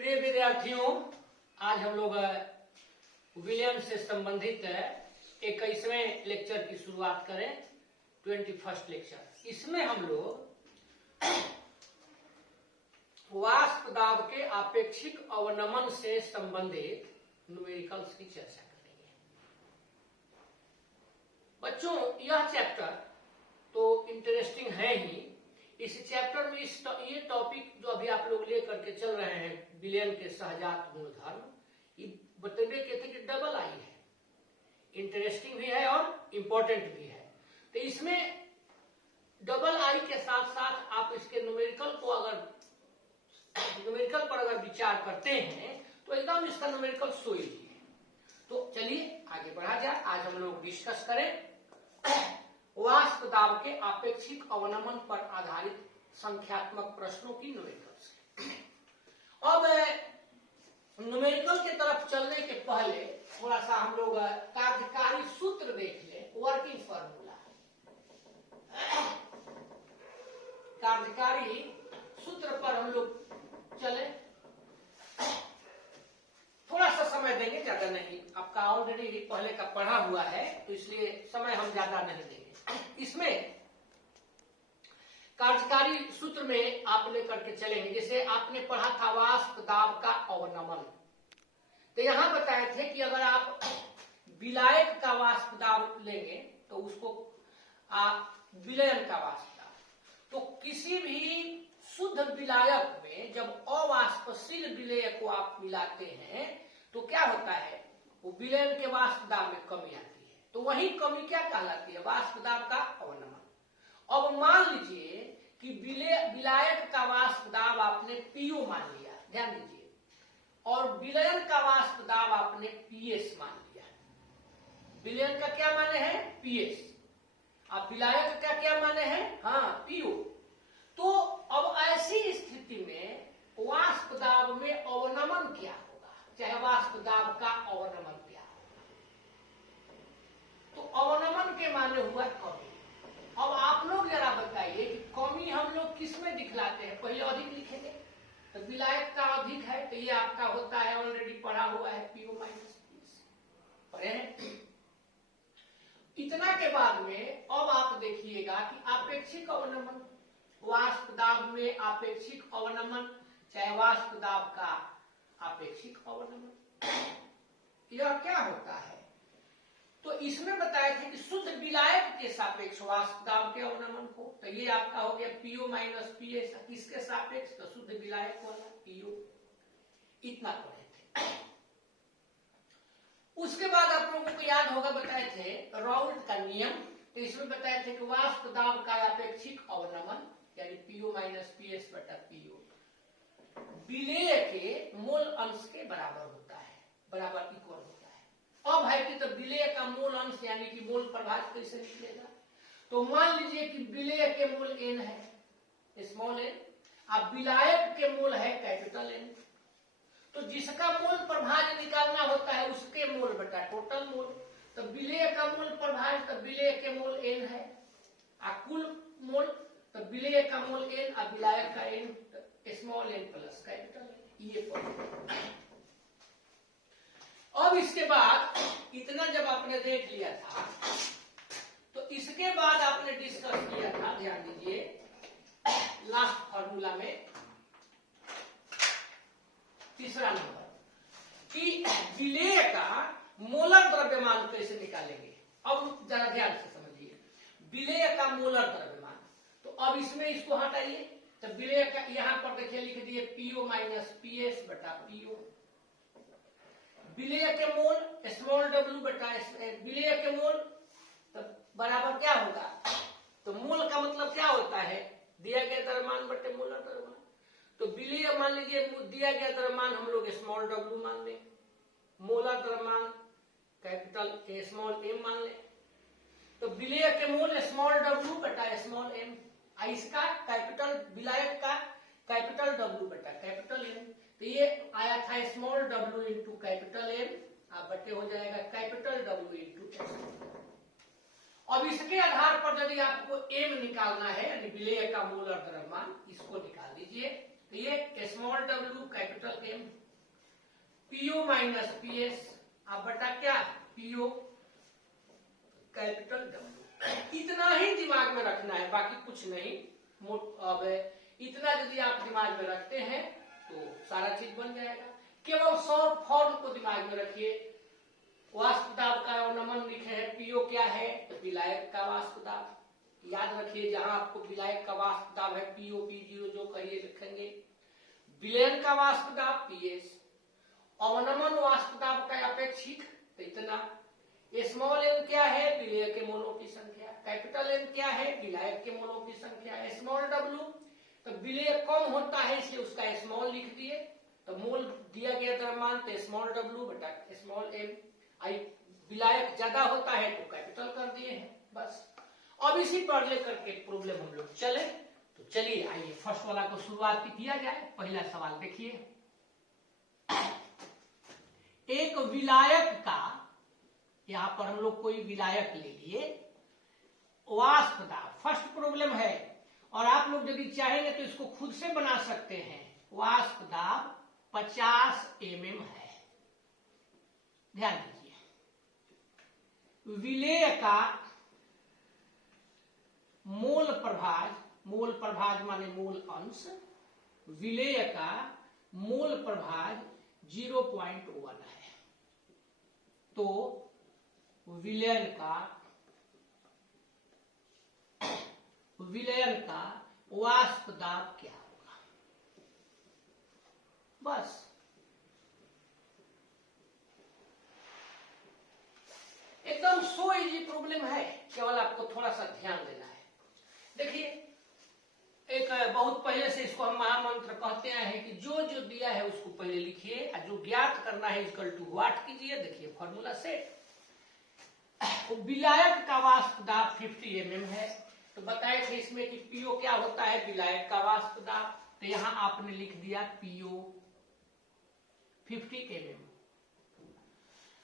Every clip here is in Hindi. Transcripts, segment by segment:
प्रिय विद्यार्थियों, आज हम लोग विलियम से संबंधित 21वें लेक्चर की शुरुआत करें। 21st lecture. इसमें हम लोग वाष्प दाब के आपेक्षिक अवनमन से संबंधित न्यूमेरिकल्स की चर्चा करेंगे। बच्चों, यह चैप्टर तो इंटरेस्टिंग है ही। इस चैप्टर में ये टॉपिक जो अभी आप लोग लेकर के चल रहे हैं, विलियम के सहजात गुणधर्म, ये बतबे के थे कि डबल आई है, इंटरेस्टिंग भी है और इम्पोर्टेंट भी है। तो इसमें डबल आई के साथ साथ आप इसके न्यूमेरिकल पर अगर विचार करते हैं तो एकदम इसका न्यूमेरिकल सो इजी है। तो चलिए आगे बढ़ा जाए। आज हम लोग डिस्कस करें वाष्प दाब के आपेक्षिक अवनमन पर आधारित संख्यात्मक प्रश्नों की न्यूमेरिकल्स। अब न्यूमेरिकल की तरफ चलने के पहले थोड़ा सा हम लोग कार्यकारी सूत्र देख लें, वर्किंग फॉर्मूला। कार्यकारी सूत्र पर हम लोग चले, थोड़ा सा समय देंगे, ज्यादा नहीं। आपका ऑलरेडी पहले का पढ़ा हुआ है तो इसलिए समय हम ज्यादा नहीं देंगे। इसमें कार्यकारी सूत्र में आप लेकर के चलेंगे, जैसे आपने पढ़ा था वाष्प दाब का अवनमन। तो यहां बताए थे कि अगर आप विलायक का वाष्प दाब लेंगे तो उसको विलयन का वाष्प दाब, तो किसी भी शुद्ध विलायक में जब अवाष्पशील विलेय को आप मिलाते हैं तो क्या होता है, वो विलयन के वाष्प दाब में कमी आती है। तो वही कमी क्या कहलाती है, वाष्प दाब का अवनमन। अब मान लीजिए कि विलायक का वाष्प दाब आपने पीओ मान लिया, ध्यान दीजिए, और विलयन का वाष्प दाब आपने पीएस मान लिया। विलयन का क्या माने हैं, पीएस, अब विलायक का क्या माने हैं, हाँ, पीओ। तो अब ऐसी स्थिति में वाष्प दाब में अवनमन क्या होगा, चाहे वाष्प दाब का अवनमन क्या होगा। तो अवनमन के माने हुआ कमी। अब आप लोग जरा बताइए कि कमी हम लोग किस में दिखलाते हैं, पहले अधिक लिखेंगे तो विलायक का अधिक है, तो ये आपका होता है, ऑलरेडी पढ़ा हुआ है, पीओ माइनस पीएस पढ़े हैं। इतना के बाद में अब आप देखिएगा कि आपेक्षिक अवनमन, वाष्प दाब में आपेक्षिक अवनमन, चाहे वाष्प दाब का आपेक्षिक अवनमन, यह क्या होता है। तो इसमें बताए थे कि शुद्ध विलायक के सापेक्ष वाष्प दाब के अवनमन को, तो ये आपका हो गया पीओ माइनस पीएस, किसके सापेक्ष, तो शुद्ध विलायक वाला पीओ। इतना पढ़े थे। उसके बाद आप लोगों को याद होगा, बताए थे राउल्ट का नियम। तो इसमें बताए थे कि वाष्प दाब का आपेक्षिक अवनमन यानी पीओ माइनस पीएस बटा पीओ विलेय के मोल अंश के बराबर होता है, बराबर इक्वल होता है। अब है कि तो विलेय का मूल अंश यानी कि मोल प्रभाज कैसे निकलेगा। तो मान लीजिए कि विलेय के मूल n है, स्मॉल n, अब विलायक के मूल है कैपिटल N। तो जिसका मोल प्रभाज निकालना होता है उसके मोल बटा टोटल मोल। तो विलेय का मोल प्रभाज, तो विलेय के मोल n है, कुल मोल, तो विलेय का मोल n और विलायक का n, small n plus capital N, ये पॉइंट। अब इसके बाद इतना जब आपने देख लिया था तो इसके बाद आपने डिस्कस किया था, ध्यान दीजिए, लास्ट फॉर्मूला में तीसरा नंबर कि विलेय का मोलर द्रव्यमान कैसे निकालेंगे। अब जरा ध्यान से समझिए, विलेय का मोलर द्रव्यमान। तो अब इसमें इसको हटाइए, तो विलेय का यहां पर देखिए लिख दिए पीओ माइनस पीएस बटा पीओ। विलेय के मोल स्मॉल डब्ल्यू बटा विलेय के मोल, तो बराबर क्या होगा, तो मोल का मतलब क्या होता है, दिया गया द्रव्यमान बटे मोलर द्रव्यमान। तो विलेय मान लीजिए दिया गया द्रव्यमान हम लोग स्मॉल डब्ल्यू मान लें, मोलर द्रव्यमान कैपिटल ए स्मॉल एम मान लें। तो विलेय के मोल स्मॉल डब्ल्यू बटा स्मॉल एम, इसका कैपिटल विलायक का कैपिटल डब्ल्यू बटा कैपिटल एम। तो ये आया था small W into capital M, आप बटे हो जाएगा कैपिटल डब्ल्यू इंटू एम। अब इसके आधार पर यदि आपको एम निकालना है यानी विलेय का मोलर द्रव्यमान, इसको निकाल दीजिए। तो ये small w capital M, PO minus PS अब बटा क्या PO कैपिटल W। इतना ही दिमाग में रखना है, बाकी कुछ नहीं। अब इतना यदि आप दिमाग में रखते हैं तो सारा चीज बन जाएगा। केवल शॉर्ट फॉर्म को दिमाग में रखिए। वाष्प दाब का अवनमन लिखे हैं, पीओ क्या है तो विलायक का वाष्प दाब। याद रखिए जहां आपको विलायक का वाष्प दाब है पीओ P0 जो कहिए लिखेंगे। विलयन का वाष्प दाब PS। अवनमन वाष्प दाब का अपेक्षित तो इतना। स्मॉल m क्या है विलय के मोलों की संख्या, कैपिटल M क्या है विलायक के मोलों की संख्या। स्मॉल w तो विलय कम होता है इसलिए उसका स्मॉल लिख दिए, तो मोल दिया गया द्रव्यमान तो स्मॉल w बटा स्मॉल m। आई विलायक ज्यादा होता है तो कैपिटल कर दिए हैं बस। अब इसी पर लेकर के प्रॉब्लम हम लोग चले, तो चलिए आइए फर्स्ट वाला को शुरुआत किया जाए। पहला सवाल देखिए, एक विलायक का, यहां पर हम लोग कोई विलायक ले लिए, वाष्प दाब फर्स्ट प्रॉब्लम है, और आप लोग यदि चाहेंगे तो इसको खुद से बना सकते हैं। वाष्प दाब 50 mm है। ध्यान दीजिए, विलेय का मोल प्रभाज, मोल प्रभाज माने मोल अंश, विलेय का मोल प्रभाज 0.1 है, तो विलयन का वाष्प दाब क्या होगा। बस एकदम सो इजी प्रॉब्लम है, केवल आपको थोड़ा सा ध्यान देना है। देखिए एक बहुत पहले से इसको हम महामंत्र कहते हैं कि जो जो दिया है उसको पहले लिखिए, और जो ज्ञात करना है इक्वल टू व्हाट कीजिए। देखिए फॉर्मूला सेट। विलायक का वाष्प दाब 50 mm है, तो बताए थे इसमें कि पीओ क्या होता है विलायक का वाष्प दाब, तो यहां आपने लिख दिया पीओ 50 mm।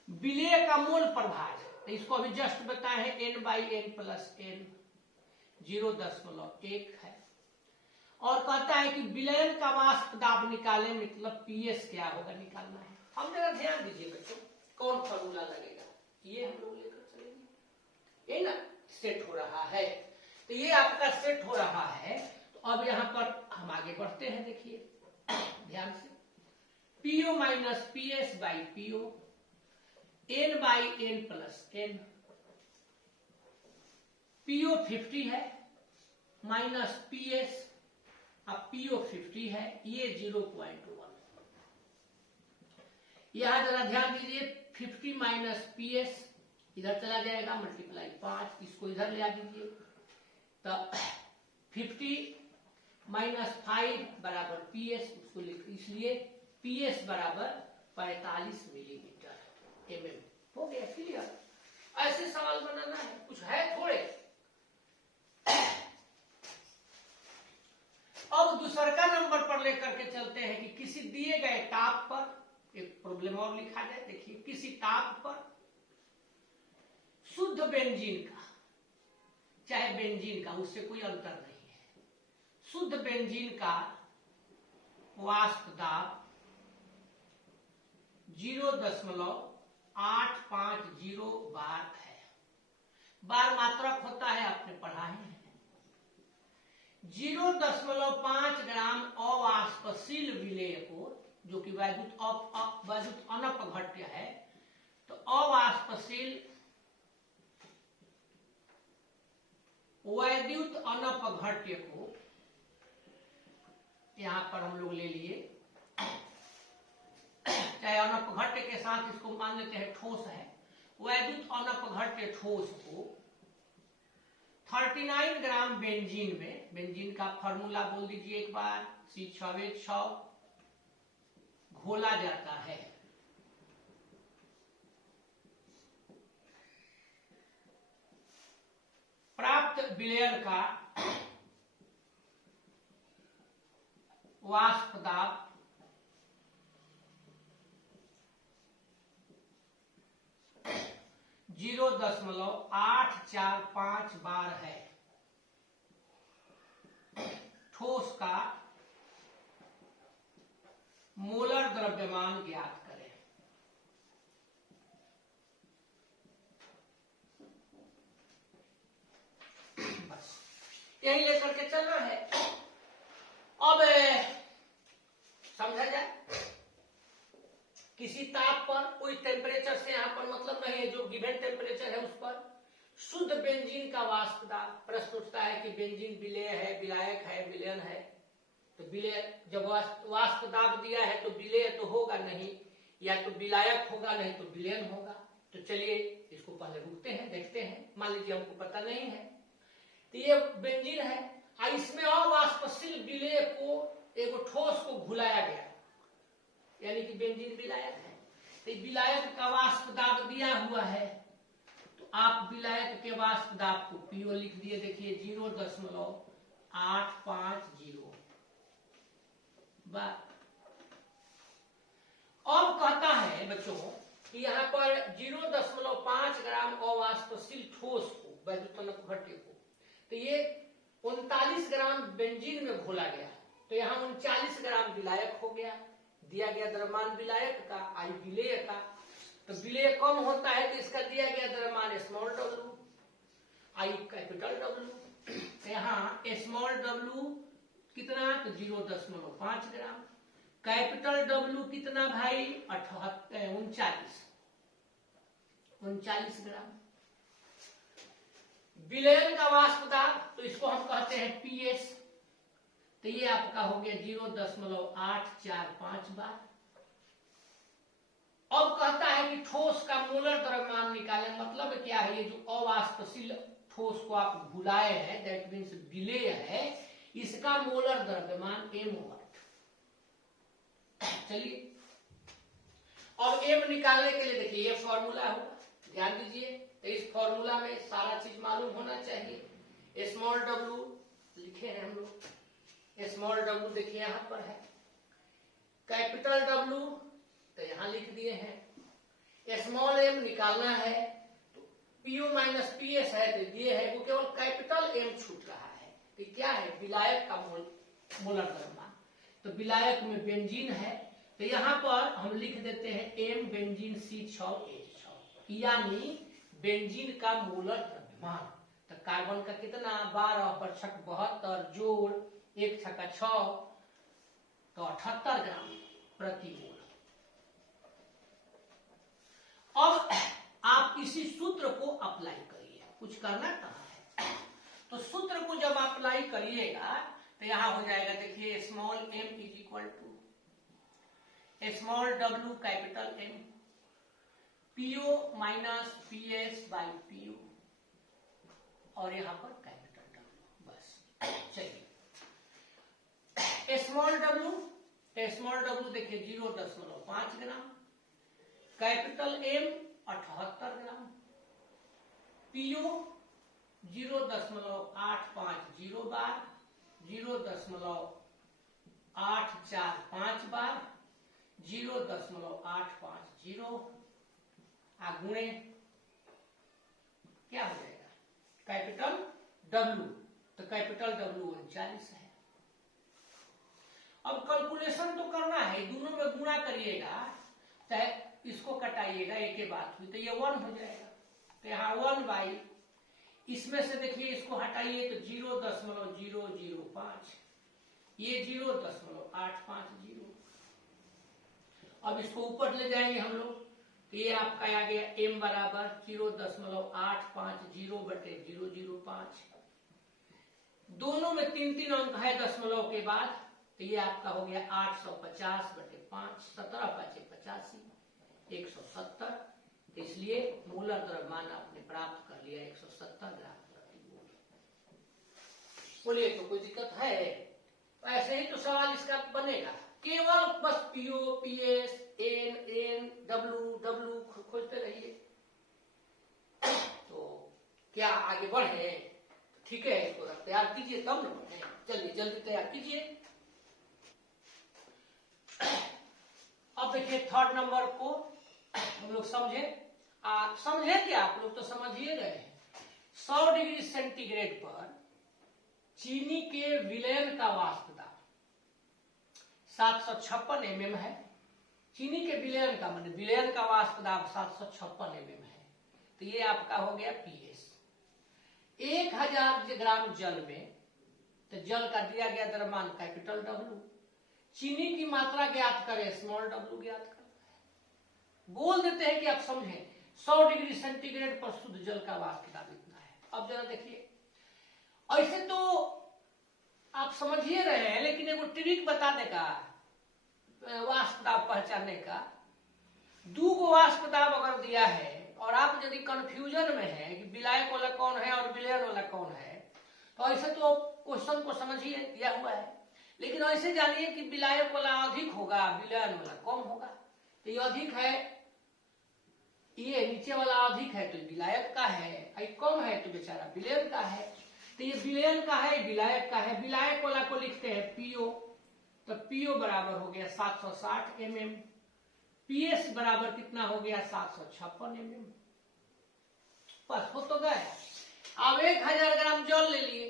विलेय का मोल प्रभाज, तो इसको अभी जस्ट बताए हैं n/n प्लस n 0.1 है, और कहता है कि विलयन का वाष्प दाब निकाले, मतलब PS क्या होगा निकालना है। हम जरा ध्यान दीजिए बच्चों, कौन फॉर्मूला लगेगा ये हम लोग लेकर चलेंगे। ये ना सेट हो रहा है, तो ये आपका सेट हो रहा है। तो अब यहां पर हम आगे बढ़ते हैं, देखिए ध्यान से। PO minus PS by PO, n/n plus n। PO 50 है माइनस PS, अब PO 50 है, ये 0.1। यहां जरा ध्यान दीजिए, 50 माइनस PS इधर चला जाएगा, मल्टीप्लाई 5, इसको इधर ले आ दीजिए, तो 50 माइनस 5 बराबर PS, उसको लिख, इसलिए PS बराबर 45 मिलीमीटर mm। हो गया क्लियर। ऐसे सवाल बनाना है, कुछ है थोड़े। अब दूसरा नंबर पर लेकर के चलते हैं कि किसी दिए गए ताप पर, एक प्रॉब्लम और लिखा जाए। देखिए किसी ताप पर शुद्ध बेंजीन का, चाहे बेंजीन का, उससे कोई अंतर नहीं है, शुद्ध बेंजीन का वाष्प दाब 0.850 बार है। बार मात्रक होता है, आपने पढ़ा ही है। 0.5 ग्राम अवाष्पशील विलेय को, जो कि वैद्युत अनपघट्य है, तो अवाष्पशील वैद्युत अनपघट्य को यहां पर हम लोग ले लिए, चाहे अनपघट्य के साथ इसको मान लेते हैं ठोस है, वैद्युत अनपघट्य ठोस को 39 ग्राम बेंजीन में, बेंजीन का फॉर्मूला बोल दीजिए एक बार, C6H6, घोला जाता है। प्राप्त विलयन का वाष्प दाब 0.845 बार है। ठोस का मोलर द्रव्यमान ज्ञात करें। बस यही लेकर के चलना है। अब समझा जाए, किसी ताप पर कोई टेम्परेचर से यहां पर मतलब नहीं है, जो गिवन टेम्परेचर है उस पर शुद्ध बेंजीन का वाष्प दाब। प्रश्न उठता है कि बेंजीन विलेय है, विलायक है, विलयन है। तो विलेय जब वाष्प दाब दिया है तो विलेय तो होगा नहीं, या तो विलायक होगा नहीं तो विलयन होगा। तो चलिए इसको पहले रुकते हैं, देखते हैं। मान लीजिए हमको पता नहीं है, तो ये बेंजीन है, इसमें अवाष्पशील विलेय को एक ठोस को घुलाया गया, यानी कि बेंजीन विलायक है। तो विलायक का वाष्प दाब दिया हुआ है, तो आप विलायक के वाष्प दाब को पीओ लिख दिए। देखिए 0.850 बार। अब कहता है बच्चों कि यहाँ पर 0.5 ग्राम अवाष्पशील ठोस को, वैद्युतनक घट्य को, तो ये 39 ग्राम बेंजीन में घोला गया, तो यहाँ 39 ग्राम विलायक हो गया। दिया गया द्रव्यमान विलायक का, आई विलेय का। तो विलेय कम होता है तो इसका दिया गया द्रव्यमान स्मॉल डब्ल्यू, आई कैपिटल डब्ल्यू। तो यहाँ स्मॉल डब्ल्यू कितना, तो 0.5 ग्राम। कैपिटल डब्ल्यू कितना भाई, 39 ग्राम। विलयन का वाष्प दाब, तो इसको हम कहते हैं पीएस। तो ये आपका हो गया 0.845 बार। अब कहता है कि ठोस का मोलर द्रव्यमान निकालें। मतलब क्या है, ये जो अवाष्पशील ठोस को आप घुलाए हैं, दैट मीन्स विलेय है, इसका मोलर द्रव्यमान m वाट। चलिए अब m निकालने के लिए देखिए ये फॉर्मूला होगा, ध्यान दीजिए। तो इस फॉर्मूला में सारा चीज मालूम होना चाहिए। स्मॉल डब्ल्यू लिखे हैं हम लोग, स्मॉल डब्ल्यू देखिए यहां पर है, कैपिटल डब्ल्यू तो यहां लिख दिए हैं। स्मॉल एम निकालना है तो पीयू माइनस पीएस है, तो दिए है, वो केवल कैपिटल एम छूट रहा है। तो क्या है, विलायक का मोलर द्रव्यमान। तो विलायक में बेंजीन है, तो यहां पर हम लिख देते हैं एम बेंजीन C6H6, यानी बेंजीन का मोलर द्रव्यमान। तो कार्बन का कितना, 12 पर 6 72 जोड़ 1 6 6, तो 78 ग्राम प्रति मोल। अब आप इसी सूत्र को अप्लाई करिए, कुछ करना कहाँ है। तो सूत्र को जब अप्लाई करिएगा तो यहां हो जाएगा, देखिए small m is equal to small w capital M, PO minus PS by PO, और यहां पर कैपिटल W। बस चलिए स्मॉल w देखिए 0.5 ग्राम, कैपिटल M 78 ग्राम, पीओ 0.850 बार, 0.845 बार, 0.850 गुणे क्या हो जाएगा, कैपिटल W। तो कैपिटल W 39 है। अब कैलकुलेशन तो करना है, दोनों में गुणा करिएगा, चाहे इसको कटाइएगा, एक ही बात हुई, तो ये 1 हो जाएगा। तो यहाँ 1 बाई, इसमें से देखिए इसको हटाइए तो 0.005, ये 0.850। अब इसको ऊपर ले जाएंगे हम लोग, तो ये आपका आ गया m बराबर 0.850 बटे 005। दोनों में 3 अंक है दशमलव के बाद, तो ये आपका हो गया 850 बटे 5, 17 5 85, 170। इसलिए मोलर द्रव्यमान आपने प्राप्त कर लिया 170 ग्राम प्रति मोल। बोलिए तो कोई दिक्कत है? ऐसे ही तो सवाल इसका बनेगा, केवल बस PO PS N N W W खोजते रहिए। तो क्या आगे बढ़े? ठीक है, इसको तैयार कीजिए तब न बढ़े। चलिए जल्दी तैयार कीजिए। अब देखिए थर्ड नंबर को हम लोग समझे क्या? आप लोग तो समझिए रहे हैं। 100 डिग्री सेंटीग्रेड पर चीनी के विलयन का वाष्प दाब 756 mm है। चीनी के विलयन का मान विलयन का वाष्प दाब 756 mm है। तो ये आपका हो गया पीएस। 1000 ग्राम जल में, तो जल का दिया गया द्रव्यमान कैपिटल डब्ल्यू, चीनी की मात्रा ज्ञात करें स्मॉल डब्ल्यू ज्ञात करें। बोल देते हैं कि आप समझें 100 डिग्री सेंटीग्रेड पर शुद्ध जल का वाष्प दाब इतना है। अब जरा देखिए, ऐसे तो आप समझ ही रहे हैं, लेकिन एगो ट्रिक बताने का, वाष्प दाब पहचानने का। 2 गो वाष्प दाब अगर दिया है और आप यदि कंफ्यूजन में है कि विलायक वाला कौन है और विलयन वाला कौन है, तो ऐसे तो क्वेश्चन को समझिए दिया हुआ है, लेकिन ऐसे जानिए कि विलायक वाला अधिक होगा, विलयन वाला कम होगा। तो ये अधिक है, ये नीचे वाला अधिक है तो विलायक का है, ये कम है तो बेचारा विलयन का है। तो ये विलयन का है, विलायक का है। विलायक वाला को लिखते हैं पीओ, तो पीओ बराबर हो गया 760 mm। पीएस बराबर कितना हो गया 756 mm। बस हो तो गए। अब 1000 ग्राम जल ले लिए,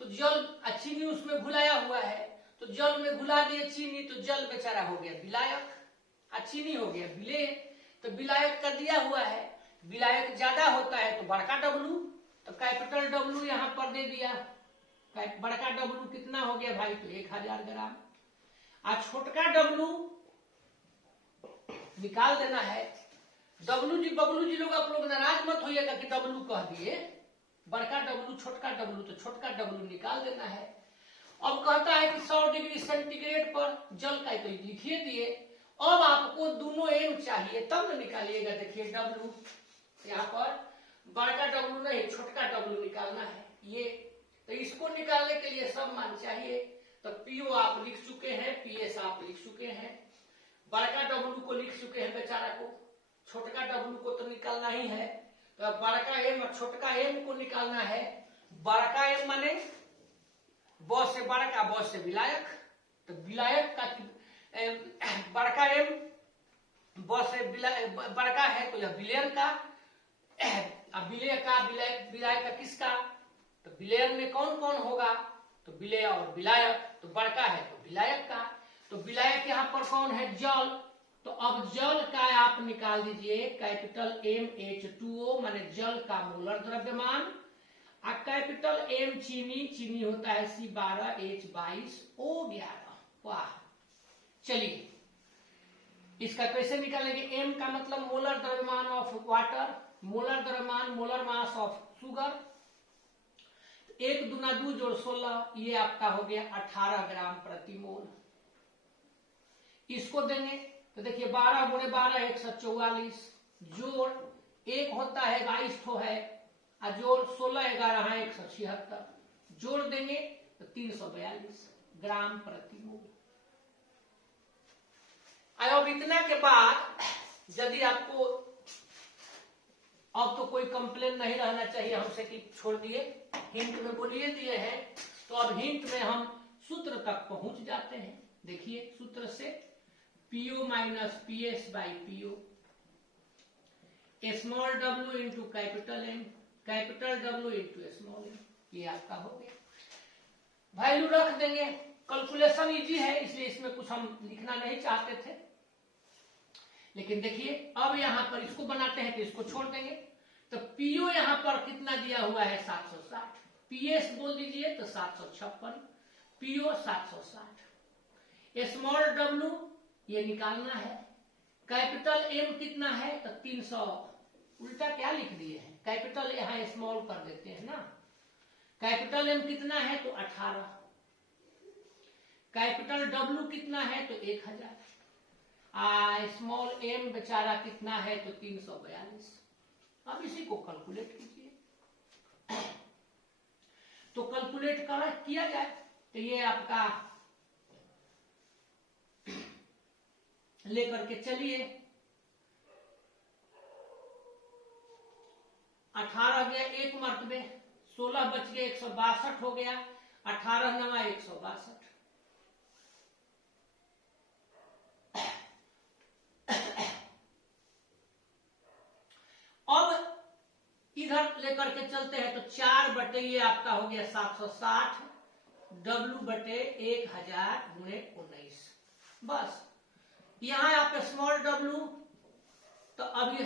तो जल चीनी उसमें घुलाया हुआ है, तो जल में घुला दिए चीनी, तो जल बेचारा हो गया विलायक, चीनी हो गया विलेय। तो विलायक का दिया हुआ है, विलायक ज्यादा होता है तो बड़का डब्लू, तो कैपिटल डब्लू यहां पर दे दिया। बड़का डब्लू कितना हो गया भाई, तो 1000 ग्राम। छोटका डब्लू निकाल देना है। डब्लू जी बबलू जी लोग, आप लोग नाराज मत होइएगा कि डब्लू कह दिए, बड़का डब्लू छोटका डब्लू, तो छोटका डब्लू निकाल देना है। अब कहता है कि 100 डिग्री सेंटीग्रेड पर जल का, तो लिखिए दिए। अब आपको दोनों एम चाहिए तब न निकालिएगा। देखिए डब्लू यहाँ पर बड़का डब्लू नहीं, छोटका डब्लू निकालना है ये, तो इसको निकालने के लिए सब मान चाहिए। तो पीओ आप लिख चुके हैं, पीएस आप लिख चुके हैं, बड़का डब्लू को लिख चुके हैं बेचारा को, छोटका डब्लू को तो निकालना ही है। तो बड़का एम और छोटका एम को निकालना है। बड़का एम माने ब से बड़का, ब से विलायक, तो विलायक का बड़का एम ब से बड़का है तो यह विलयन का, विलय का विलायक का किसका, तो विलयन में कौन कौन होगा, तो विलय और विलायक, तो बड़का है तो विलायक का। तो विलायक यहाँ पर कौन है, जल। तो अब जल का आप निकाल दीजिए कैपिटल MH2O माने जल का मोलर द्रव्यमान, और कैपिटल M चीनी, चीनी होता है C12H22O11। वाह, चलिए इसका कैसे निकालेंगे। M का मतलब मोलर द्रव्यमान ऑफ वाटर, मोलर द्रव्यमान मोलर मास ऑफ शुगर। 1 दूना 2 जोड़ 16, ये आपका हो गया 18 ग्राम प्रति मोल। इसको देंगे तो देखिए 12 गुणे 12 144, जोड़ 1 होता है 22 ठो है, और जोड़ 16 11 176, जोड़ देंगे तो 342 ग्राम प्रति मोल। अब इतना के बाद यदि आपको अब तो कोई कंप्लेन नहीं रहना चाहिए हमसे कि छोड़ दिए, हिंट में बोलिए दिए हैं, तो अब हिंट में हम सूत्र तक पहुंच जाते हैं। देखिए सूत्र से PO minus PS by PO, small W into capital M, capital W into small M, ये आपका हो गया। वैल्यू रख देंगे, कैलकुलेशन इजी है इसलिए इसमें कुछ हम लिखना नहीं चाहते थे, लेकिन देखिए अब यहां पर इसको बनाते हैं तो इसको छोड़ देंगे। तो पीओ यहां पर कितना दिया हुआ है 760, पीएस बोल दीजिए तो 756, पीओ 760, स्मॉल डब्ल्यू ये निकालना है, कैपिटल एम कितना है तो 300, उल्टा क्या लिख दिए हैं, कैपिटल यहां स्मॉल कर देते हैं ना, कैपिटल एम कितना है तो 18, कैपिटल डब्ल्यू कितना है तो 1000, स्मॉल एम बेचारा कितना है तो 342। अब इसी को कैलकुलेट कीजिए, तो कैलकुलेट किया जाए तो ये आपका लेकर के चलिए 18 गया एक मरतबे, 16 बच गए 162 हो गया, 18 नवा 162। अब इधर लेकर के चलते हैं तो 4 बटे ये आपका हो गया 760, डब्ल्यू बटे 1000 गुणे 19। बस। यहाँ आप स्मॉल डब्लू, तो अब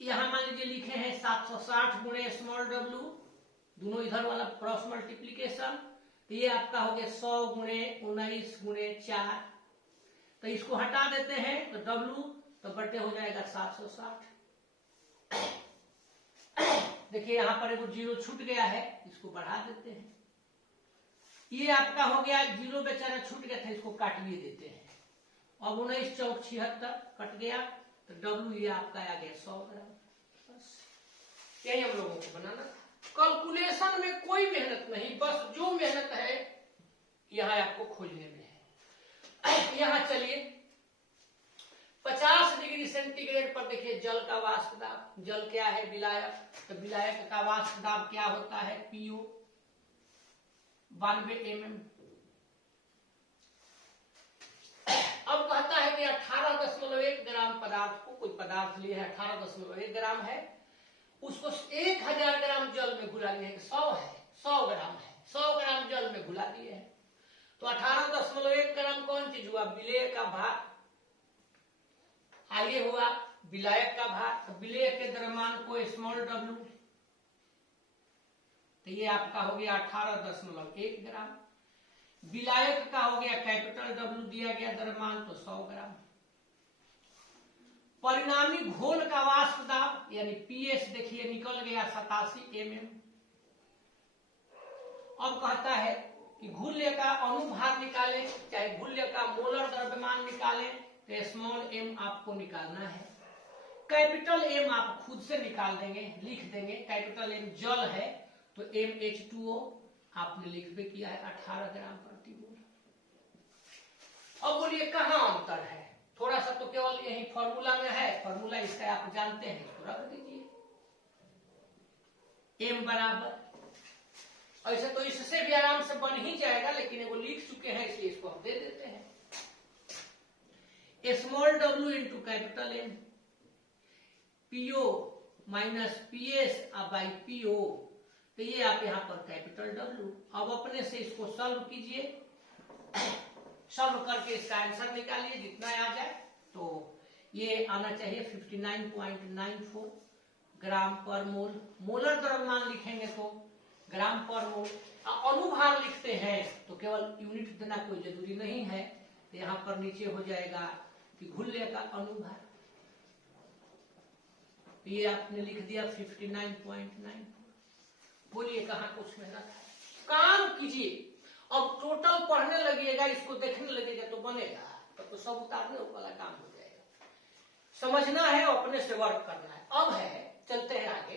यहाँ मान लीजिए लिखे हैं 760 गुणे स्मॉल डब्लू, दोनों इधर वाला क्रॉस मल्टीप्लीकेशन, तो ये आपका हो गया 100 गुणे 19 गुणे 4, तो इसको हटा देते हैं तो डब्लू तो बटे हो जाएगा 760। देखिए यहाँ पर एक जीरो छूट गया है, इसको बढ़ा देते हैं। ये आपका हो गया, जीरो बेचारा छूट गया था, इसको काटिए देते हैं। अब 19 चौक 76 कट गया, तो डब्लू ये आपका आ गया 100 ग्राम। बस यही हम लोगों को बनाना था। कैलकुलेशन में कोई मेहनत नहीं, बस जो मेहनत है यहाँ आपको खोजने में है। यहाँ चलिए 50 डिग्री सेंटीग्रेड पर देखिए जल का वाष्प दाब, जल क्या है? विलायक, तो विलायक का वाष्प दाब क्या होता है? PO 92 mm। अब कहता है कि 18.1 ग्राम पदार्थ को, कोई पदार्थ लिए है 18.1 ग्राम है, उसको 1000 ग्राम जल में घुला दिए, 100 है, 100 ग्राम है, 100 ग्राम जल में घुला दिए है, तो 18.1 ग्राम कौन चीज हुआ? विलेय का भार। आगे हुआ विलायक का भार, तो विलेय के द्रव्यमान को स्मॉल डब्लू, तो ये आपका हो गया 18.1 ग्राम। विलायक का हो गया कैपिटल डब्लू, दिया गया द्रव्यमान तो 100 ग्राम। परिणामी घोल का वाष्प दाब यानी पीएच देखिए निकल गया 87 mm। अब कहता है कि घुल्य का अनुभार निकालें, चाहे घुल्य का मोलर द्रव्यमान निकालें, तो स्मॉल एम आपको निकालना है। कैपिटल एम आप खुद से निकाल देंगे, लिख देंगे। कैपिटल एम जल है तो MH2O आपने लिख भी किया है 18 ग्राम प्रति मोल। अब बोलिए कहां अंतर है? थोड़ा सा तो केवल यही फॉर्मूला में है, फॉर्मूला इसका आप जानते हैं, इसको रख दीजिए। एम बराबर, ऐसे तो इससे भी आराम से बन ही जाएगा, लेकिन वो लिख चुके हैं इसलिए इसको हम दे देते हैं। Small W into capital M, PO minus PS by PO, तो ये आप यहां पर कैपिटल डब्लू। अब अपने से इसको सॉल्व कीजिए, सॉल्व करके इसका आंसर निकालिए जितना आ जाए। तो ये आना चाहिए 59.94 ग्राम पर मोल। मोलर द्रव्यमान लिखेंगे तो ग्राम पर मोल। अनुभार लिखते हैं तो केवल यूनिट देना कोई जरूरी नहीं है, तो यहां पर नीचे हो जाएगा कि घुल्य का अनुभार, ये आपने लिख दिया 59.94। बोलिए कहां कुछ मेहनत है? काम कीजिए। अब टोटल पढ़ने लगिएगा, इसको देखने लगेगा तो बनेगा, तो सब उतारने वाला काम हो जाएगा। समझना है, अपने से वर्क करना है। अब है, चलते हैं आगे।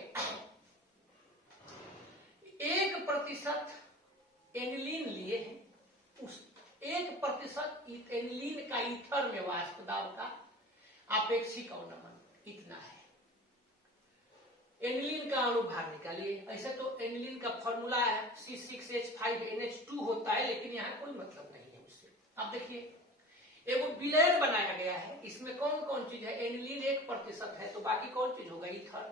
1% एनिलीन लिए हैं, उस 1% एनिलीन का ईथर में वाष्प दाब का आपेक्षिक अवनमन इतना है। एनिलीन का अनुभार निकालिए। ऐसे तो एनिलीन का फॉर्मूला है C6H5NH2 होता है, लेकिन यहाँ कोई मतलब नहीं है उससे। अब देखिए एगो विलयन बनाया गया है, इसमें कौन कौन चीज है? एनिलीन 1% है, तो बाकी कौन चीज होगा? ईथर।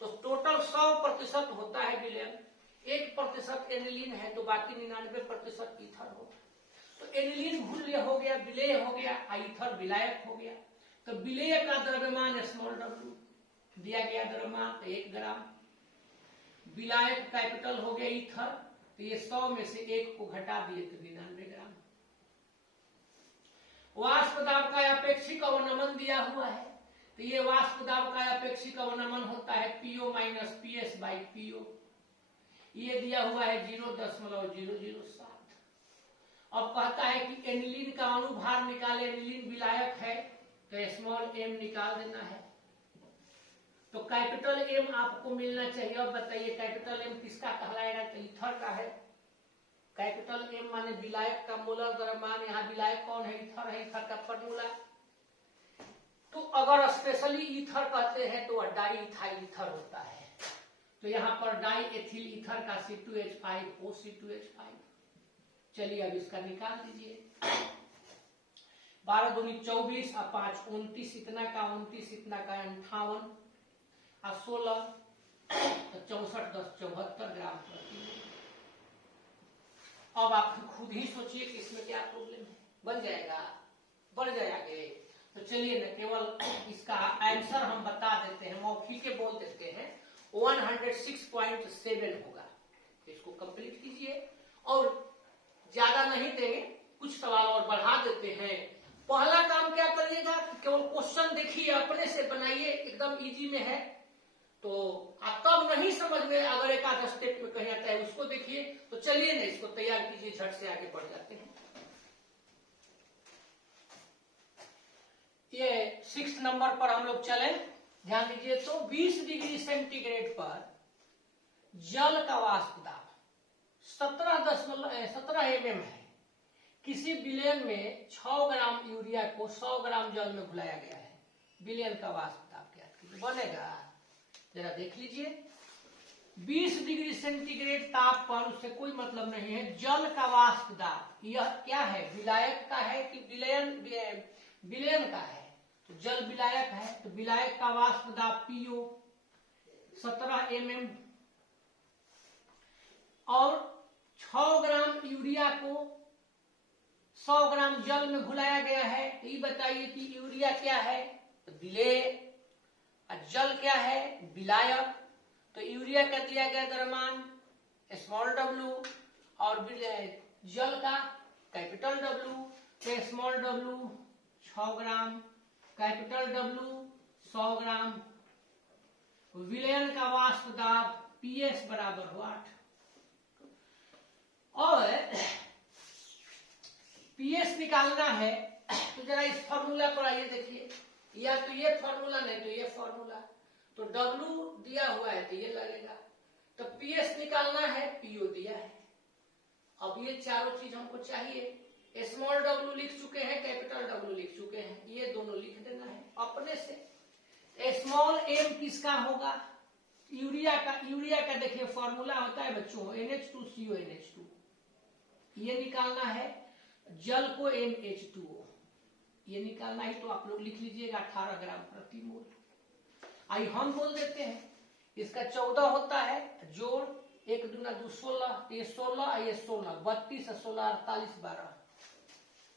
तो टोटल 100% होता है विलयन, 1% एनिलीन है तो बाकी 99% ईथर होगा। तो एनिलीन घुल्य हो गया, विलेय हो गया, ईथर विलायक हो गया। तो विलेय का द्रव्यमान स्मॉल डब्लू, दिया गया द्रव्यमान 1 ग्राम। विलायक कैपिटल हो गया ईथर, तो ये 100 में से 1 को घटा दिए तो 99 ग्राम। वाष्प दाब का अपेक्षिक अवनमन दिया हुआ है, तो ये वाष्प दाब का अपेक्षिक अवनमन होता है PO minus PS by PO. ये दिया हुआ है 0.007। अब कहता है कि एनिलीन का अनुभार निकाले, एनिलीन विलायक है तो स्मॉल एम निकाल देना है। तो कैपिटल एम आपको मिलना चाहिए। अब बताइए कैपिटल एम किसका कहलाएगा? तो ईथर का है। कैपिटल एम माने विलायक का मोलर द्रव्यमान, यहाँ विलायक कौन है? ईथर है, ईथर का फॉर्मूला। तो अगर स्पेशली ईथर कहते हैं तो डाई इथाइल ईथर होता है, तो यहाँ पर डाई एथिल ईथर का C2H5O C2H5। चलिए अब इसका निकाल दीजिए। 12 दूनी 24 और 5 29, इतना का 29, इतना का 58 और 16 तो 64 10 74 ग्राम प्रति मोल। अब आप खुद ही सोचिए कि इसमें क्या प्रॉब्लम है। बन जाएगा? बढ़ जाए आगे। तो चलिए न केवल इसका आंसर हम बता देते हैं, मौखिक के बोल देते हैं 106.7 होगा। तो इसको कंप्लीट कीजिए और ज्यादा नहीं देंगे, कुछ सवाल और बढ़ा देते हैं। पहला काम क्या करिएगा कि केवल क्वेश्चन देखिए, अपने से बनाइए, एकदम इजी में है। तो आप तब नहीं समझ में अगर एक आधा स्टेप में कहीं आता है उसको देखिए। तो चलिए ना इसको तैयार कीजिए, झट से आगे बढ़ जाते हैं। ये 6 नंबर पर हम लोग चले, ध्यान दीजिए। तो 20 डिग्री सेंटीग्रेड पर जल का वाष्प दाब 17 mm है। किसी विलयन में 6 ग्राम यूरिया को 100 ग्राम जल में घुलाया गया है। विलयन का वाष्प दाब क्या बनेगा, जरा देख लीजिए। 20 डिग्री सेंटीग्रेड ताप पर, उससे कोई मतलब नहीं है, जल का वाष्प दाब यह क्या है, विलायक का है कि विलयन का है? तो जल विलायक है, तो विलायक का वाष्प दाब पीओ 17 mm और 6 ग्राम यूरिया को 100 ग्राम जल में घुलाया गया है। ये बताइए कि यूरिया क्या है, तो विलेय, जल क्या है, विलायक। तो यूरिया का दिया गया द्रव्यमान स्मॉल w और जल का कैपिटल W। तो स्मॉल w 6 ग्राम, कैपिटल W 100 ग्राम। विलयन का वाष्प दाब PS बराबर हो 8 और PS निकालना है। तो जरा इस फॉर्मूला पर आइए, देखिए, या तो ये फॉर्मूला नहीं तो ये फॉर्मूला। तो W दिया हुआ है तो ये लगेगा, तो PS निकालना है, PO दिया है। अब ये चारों चीज हमको चाहिए। स्मॉल w लिख चुके हैं, कैपिटल W लिख चुके हैं, ये दोनों लिख देना है अपने से। स्मॉल m किसका होगा, यूरिया का देखिए फॉर्मूला होता है बच्चों NH2CONH2, ये निकालना है। जल को NH2O, ये निकालना है। तो आप लोग लिख लीजिएगा 18 ग्राम प्रति मोल। आई हम बोल देते हैं, इसका 14 होता है, जोड़ 1 दूना 2 16, ये 16 ये 16, 32 16 48 12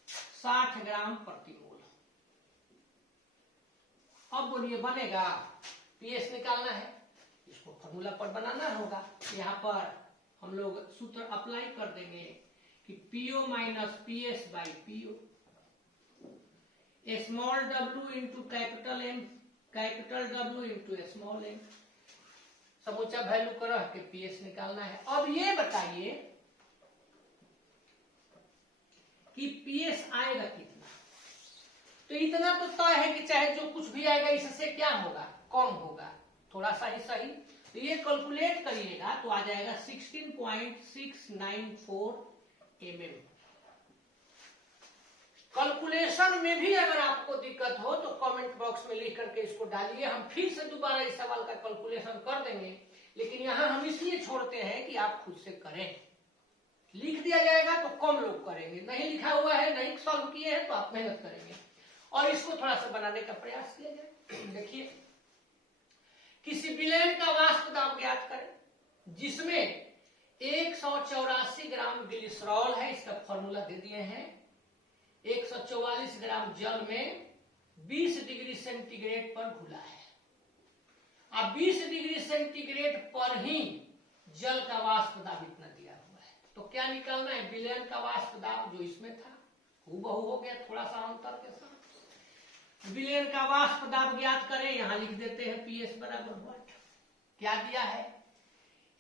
60 ग्राम प्रति मोल। अब बोलिए बनेगा, PS निकालना है, इसको फॉर्मूला पर बनाना होगा। यहाँ पर हम लोग सूत्र अप्लाई कर देंगे कि PO minus PS by PO, small w into capital M, capital W into small m, समूचा वैल्यू कर के PS निकालना है। अब ये बताइए कि PS आएगा कितना। तो इतना तो तय है कि चाहे जो कुछ भी आएगा इससे क्या होगा, कम होगा, थोड़ा सा ही सही। तो ये कैलकुलेट करिएगा तो आ जाएगा 16.694 mm। कैलकुलेशन में भी अगर आपको दिक्कत हो तो कमेंट बॉक्स में लिख करके इसको डालिए, हम फिर से दोबारा इस सवाल का कैलकुलेशन कर देंगे। लेकिन यहाँ हम इसलिए छोड़ते हैं कि आप खुद से करें। लिख दिया जाएगा तो कम लोग करेंगे, नहीं लिखा हुआ है, नहीं सॉल्व किए हैं तो आप मेहनत करेंगे और इसको थोड़ा सा बनाने का प्रयास किया जाए। देखिए, किसी विलयन का वाष्प दाब ज्ञात करें जिसमें 184 ग्राम ग्लिसरॉल है, इसका फॉर्मूला दे दिए हैं। 144 ग्राम जल में 20 डिग्री सेंटीग्रेड पर घुला है। अब 20 डिग्री सेंटीग्रेड पर ही जल का वाष्प दाब इतना दिया हुआ है। तो क्या निकालना है, विलयन का वाष्प दाब जो इसमें था हूबहू हो गया, थोड़ा सा अंतर के साथ। विलयन का वाष्प दाब ज्ञात करें, यहां लिख देते हैं PS बराबर व्हाट, क्या दिया है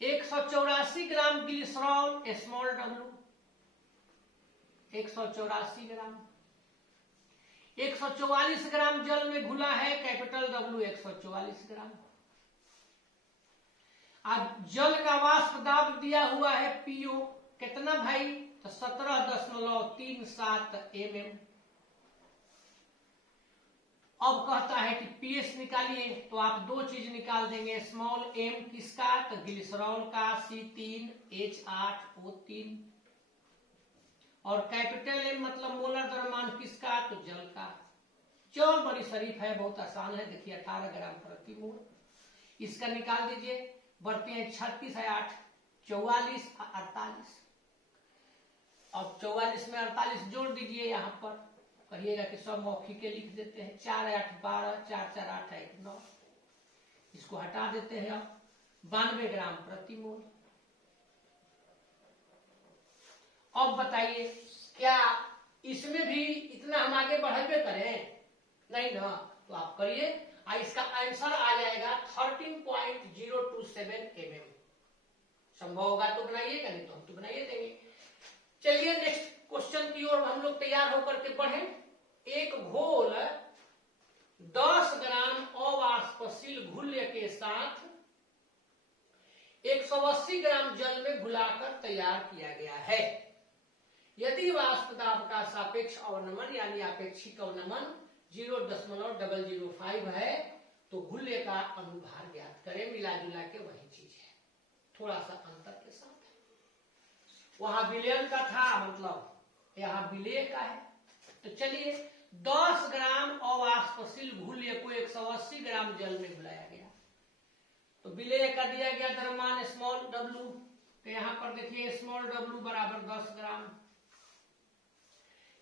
184 ग्राम ग्लिसरॉल स्मॉल w, 184 ग्राम, 144 ग्राम जल में घुला है, कैपिटल W 144 ग्राम। अब जल का वाष्प दाब दिया हुआ है PO कितना भाई, तो 17.37 mm। अब कहता है कि PS निकालिए, तो आप दो चीज निकाल देंगे, स्मॉल m किसका, तो ग्लिसरॉल का C3H8O3 और कैपिटल M मतलब मोलर द्रव्यमान किसका, तो जल का। जल बड़ी शरीफ है, बहुत आसान है, देखिए 18 ग्राम प्रति मोल। इसका निकाल दीजिए, बढ़ते हैं 36 है 8 44 48। अब 44 में 48 जोड़ दीजिए यहाँ पर, कहिएगा कि सब मौखिक के लिख देते हैं। 4 8 12, 4 4 8 1 9, इसको हटा देते हैं। अब 92 ग्राम प्रति मोल। अब बताइए क्या इसमें भी इतना हम आगे बढ़े करें? नहीं ना, तो आप करिए, इसका आंसर आ जाएगा 13.027 mm। संभव होगा तो बनाइएगा, नहीं तो हम तो बनाइए देंगे। चलिए नेक्स्ट क्वेश्चन की ओर हम लोग तैयार होकर के बढ़े। एक घोल 10 ग्राम अवाष्पशील घुल्य के साथ 180 ग्राम जल में घुलाकर तैयार किया गया है। यदि वाष्प दाब का सापेक्ष अवनमन यानी आपेक्षिक अवनमन 0.005 है तो घुल्य का अनुभार ज्ञात करें। मिला जुला के वही चीज है, थोड़ा सा अंतर के साथ। वहां विलयन का था, मतलब यहाँ विलय का है। तो चलिए 10 ग्राम अवाष्पशील घुल्य को 180 ग्राम जल में घुलाया गया, तो विलय का दिया गया द्रव्यमान स्मॉल w। तो यहाँ पर देखिए स्मॉल w बराबर 10 ग्राम,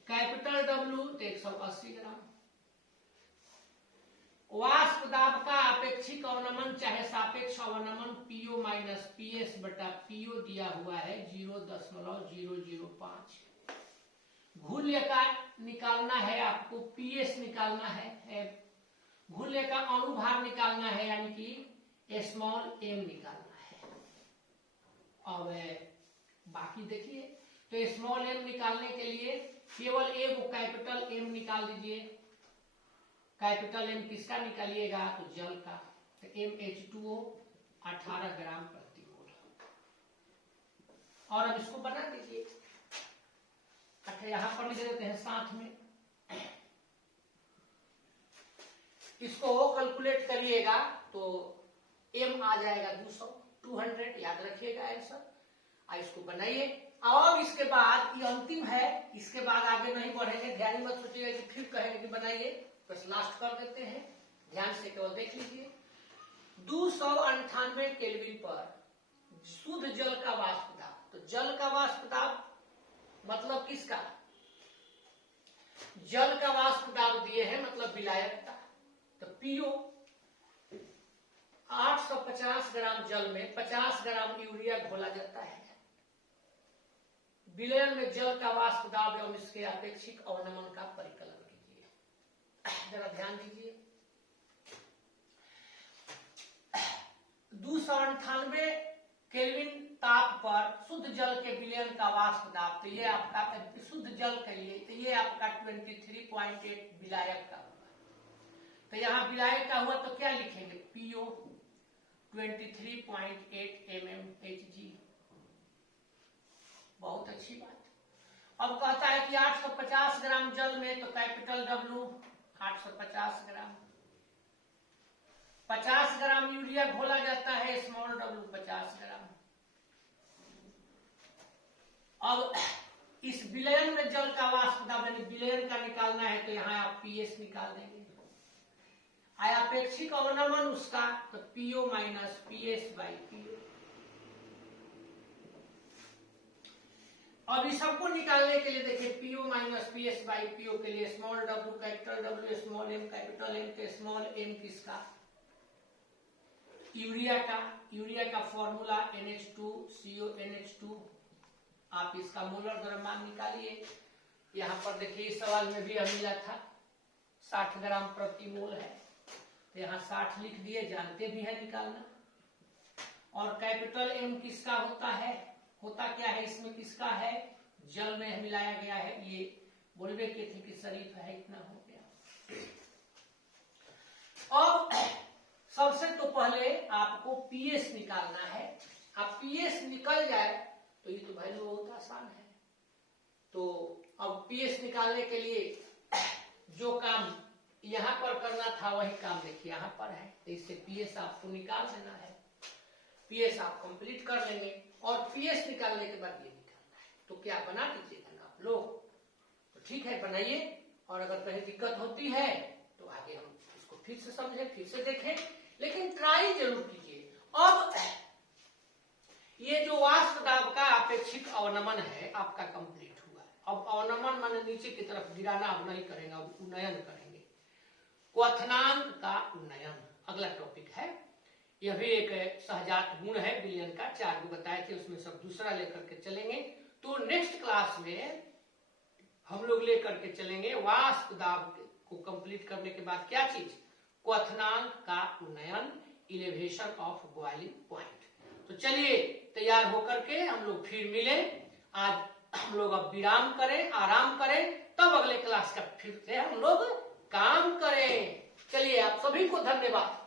कैपिटल W तो 180 ग्राम। वाष्प दाब का अपेक्षिक अवनमन चाहे सापेक्ष अवनमन PO माइनस PS बटा PO दिया हुआ है 0.005। घुल्य का निकालना है आपको, PS निकालना है, घुल्य का अनुभार निकालना है यानी कि स्मॉल m निकालना है। अब बाकी देखिए, तो स्मॉल m निकालने के लिए केवल एक कैपिटल M निकाल दीजिए। कैपिटल M किसका निकालिएगा? तो जल का। तो MH2O 18 ग्राम प्रति मोल। और अब इसको बना दीजिए। अच्छा यहां पर लिख देते हैं साथ में, इसको कैलकुलेट करिएगा तो M आ जाएगा 200 याद रखिएगा आंसर। इसको बनाइए। अब इसके बाद ये अंतिम है, इसके बाद आगे नहीं बढ़ेंगे। ध्यान मत सोचिएगा कि फिर कहेंगे कि बनाइए, बस लास्ट कर देते हैं। ध्यान से केवल देख लीजिए। 298 केल्विन पर शुद्ध जल का वाष्प दाब। तो जल का वाष्प दाब मतलब किसका? जल का वाष्प दाब दिए हैं, मतलब विलायकता। तो PO 850 ग्राम जल में 50 ग्राम यूरिया घोला जाता है। विलयन में जल का वाष्प दाब एवं इसके अपेक्षिक अवनमन का परिकलन कीजिए। जरा ध्यान दीजिए। 298 केल्विन ताप पर शुद्ध जल के विलयन का वाष्प दाब, तो ये आपका शुद्ध जल के लिए, तो ये आपका 23.8 विलायक का हुआ। तो यहाँ विलायक का हुआ तो क्या लिखेंगे? PO 23.8 mmHg। बहुत अच्छी बात। अब कहता है कि 850 ग्राम जल में, तो कैपिटल W 850 ग्राम। 50 ग्राम यूरिया घोला जाता है, स्मॉल w 50 ग्राम। अब इस विलयन में जल का वाष्प दाब यानी विलयन का निकालना है, तो यहाँ आप PS निकाल देंगे। अपेक्षिक अवनमन उसका, तो PO minus PS by PO। अब इस सबको निकालने के लिए देखिए PO minus PS by PO के लिए small w capital W, small m capital M के स्मॉल m किसका? यूरिया का फॉर्मूला NH2CONH2। आप इसका मोलर द्रव्यमान निकालिए। यहाँ पर देखिए इस सवाल में भी मिला था 60 ग्राम प्रति मोल है, तो यहाँ 60 लिख दिए, जानते भी है निकालना। और कैपिटल M किसका होता है? होता क्या है इसमें, किसका है? जल में मिलाया गया है। ये बोलबे के थे कि शरीफ है, इतना हो गया। अब सबसे तो पहले आपको PS निकालना है। अब PS निकल जाए तो ये तो वैल्यू बहुत आसान है। तो अब PS निकालने के लिए जो काम यहाँ पर करना था वही काम देखिए यहाँ पर है। तो इससे PS आपको निकाल देना है। PS आप कंप्लीट कर लेंगे और PS निकालने के बाद ये निकालना है। तो क्या बना दीजिएगा ना आप लोग? तो ठीक है बनाइए, और अगर कहीं दिक्कत होती है तो आगे हम इसको फिर से समझें, फिर से देखें, लेकिन ट्राई जरूर कीजिए। अब ये जो वाष्प दाब का अपेक्षिक अवनमन है आपका कंप्लीट हुआ है। अब अवनमन माने नीचे की तरफ गिराना अब नहीं करेंगे, अब उन्नयन करेंगे। क्वथनांक का उन्नयन अगला टॉपिक है। यह भी एक सहजात गुण है विलयन का, 4 को बताए थे, उसमें सब दूसरा लेकर के चलेंगे। तो नेक्स्ट क्लास में हम लोग लेकर के चलेंगे वाष्प दाब को कंप्लीट करने के बाद क्या चीज, क्वथनांक का उन्नयन, इलेवेशन ऑफ बॉइलिंग पॉइंट। तो चलिए तैयार होकर के हम लोग फिर मिले। आज हम लोग अब विराम करें, आराम करें, तब अगले क्लास का फिर से हम लोग काम करें। चलिए आप सभी को धन्यवाद।